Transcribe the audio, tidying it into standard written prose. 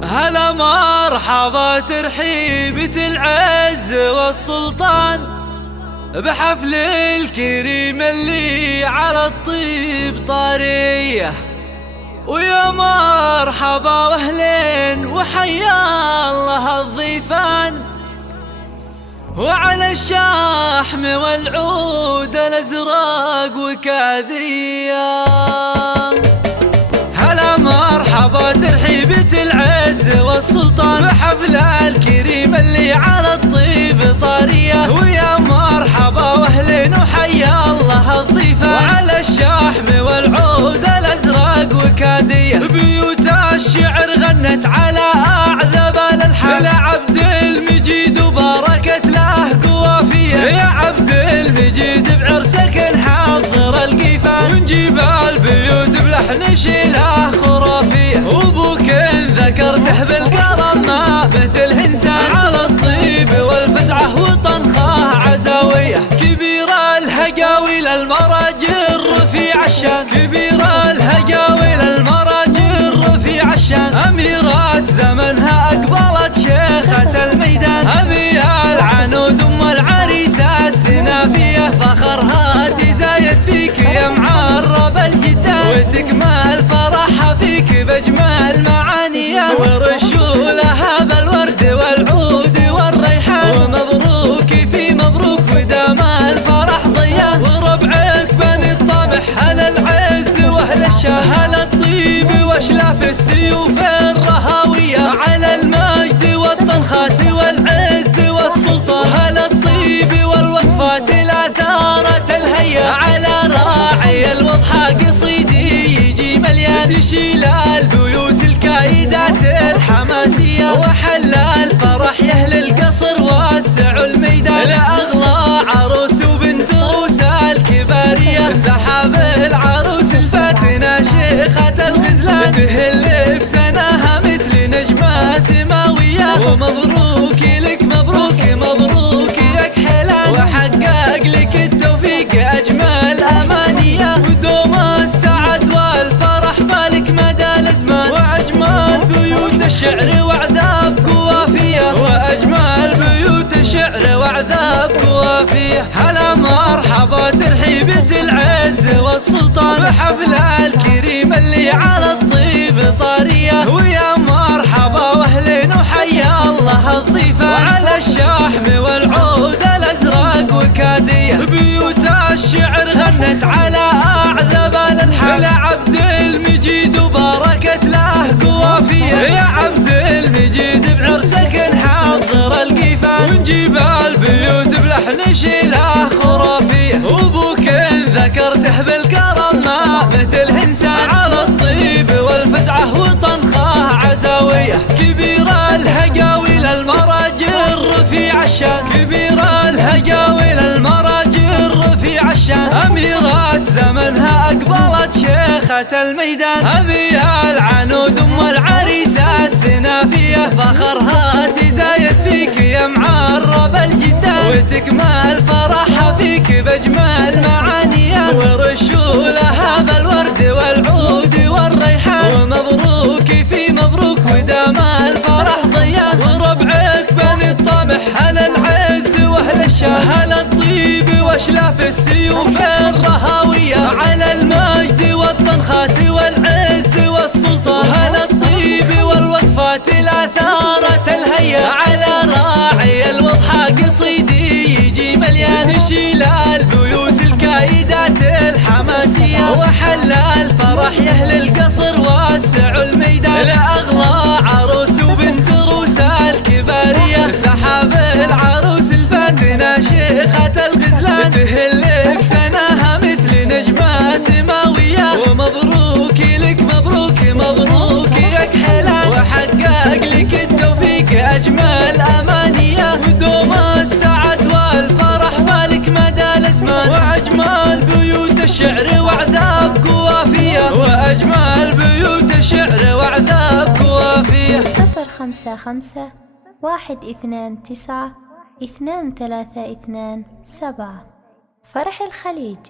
هلا مرحبا ترحيبة العز والسلطان بحفل الكريم اللي على الطيب طاريه، ويا مرحبا واهلين وحيا الله الضيفان، وعلى الشحم والعود الازرق وكاذيه. هلا مرحبا ترحيبة العز والسلطان بحفل الكريم اللي على الطيب طاريه، ويا مرحبا واهلين وحيا الله الضيفان، وعلى الشحم والعود الازرق وكاذيه. بيوت الشعر غنت على اعذب الالحان لعبد المجيد وباركت له قوافيه، يا عبد المجيد بعرسك نحضر القيفان، ونجيب البيوت بلحن شيله خرافيه، وابوك ذكرته بالكرم ما مثل انسان، على الطيب والفزعه وطنخه عزاويه، كبير الهقاويل المراجل رفيع الشان، كبير الهقاويل المراجل رفيع الشان، اميرات زمنها اقبلت شيخة الميدان، هذه العنود ام العريسه السنافيه، فخرها تزايد فيك يا معرب الجدان، وتكمل فرحها فيك باجمل معانيه، ورشوا لها بالورد والعود والريحان، ومبروك في مبروك ودام الفرح ضيان، وربعك بني الطمح هلا العز واهل الشام، هلا الطيب واشلاف السيوف الرهاويه، على المجد والطنخات والعز والسلطان، هلا الطيب والوقفات الاثارت الهيا، على راعي الوضحى قصيدي يجي مليان، تشيل البيوت الكايدات الحماسيه، وحل الفرح يهل القصر واسع الميدان، لاغلى عروس وبنت روس الكباريه، سحاب العروس الفاتنه شيخة الغزلان، تهل بسناها مثل نجمه سماويه، ومبروك لك مبروك مبروك يا كحلان، وحقق لك التوفيق اجمل امانيه، ودوم السعد والفرح بالك مدى الازمان، واجمل بيوت الشعر وعذاب كوافيه، واجمل بيوت الشعر وعذاب كوافيه. هلا مرحبا ترحيبة العز والسلطان بحفل الكريم اللي على الطيب طاريه، ويا مرحبا واهلين وحيا الله الضيفان، وعلى الشحم والعود الازرق وكاذيه. بيوت الشعر غنت على اعذب الالحان لعبد المجيد وباركت له قوافيه، يا عبد المجيد بعرسك نحضر القيفان، ونجيب البيوت بلحن شيله خرافيه، وابوك ذكرته بالكرم ما مثل انسان، على الطيب والفزعه وطنخه عزاويه، كبير الهقاويل المراجل رفيع الشان، كبير الهقاويل المراجل رفيع الشان، اميرات زمنها اقبلت شيخة الميدان، هذه العنود ام العريسه السنافيه، فخرها تزايد فيك يا معرب الجدان، وتكمل فرحها فيك باجمل معانيه، ورشوا لها بالورد والعود والريحان، ومبروك في مبروك ودام الفرح ضيان، وربعك بني الطمح هلا العز واهل الشام، هلا الطيب واشلاف السيوف الرهاويه، على المجد والطنخات والعز والسلطان، هلا الطيب والوقفات الاثارت الهيا، على راعي الوضحى قصيدي يجي مليان، تشيل البيوت الكايدات الحماسيه، وحل الفرح يهل القصر واسع الميدان، لاغلى عروس وبنت روس الكباريه، سحاب العروس الفاتنه شيخة الغزلان، تهل بسناها مثل نجمه سماويه، ومبروك لك مبروك مبروك يا كحلان، وحقق لك التوفيق اجمل امانيه، ودوم السعد والفرح بالك مدى الازمان، واجمل بيوت الشعر وعذاب كوافيه، واجمل بيوت الشعر وعذاب كوافيه. 055-129-232-7 فرح الخليج.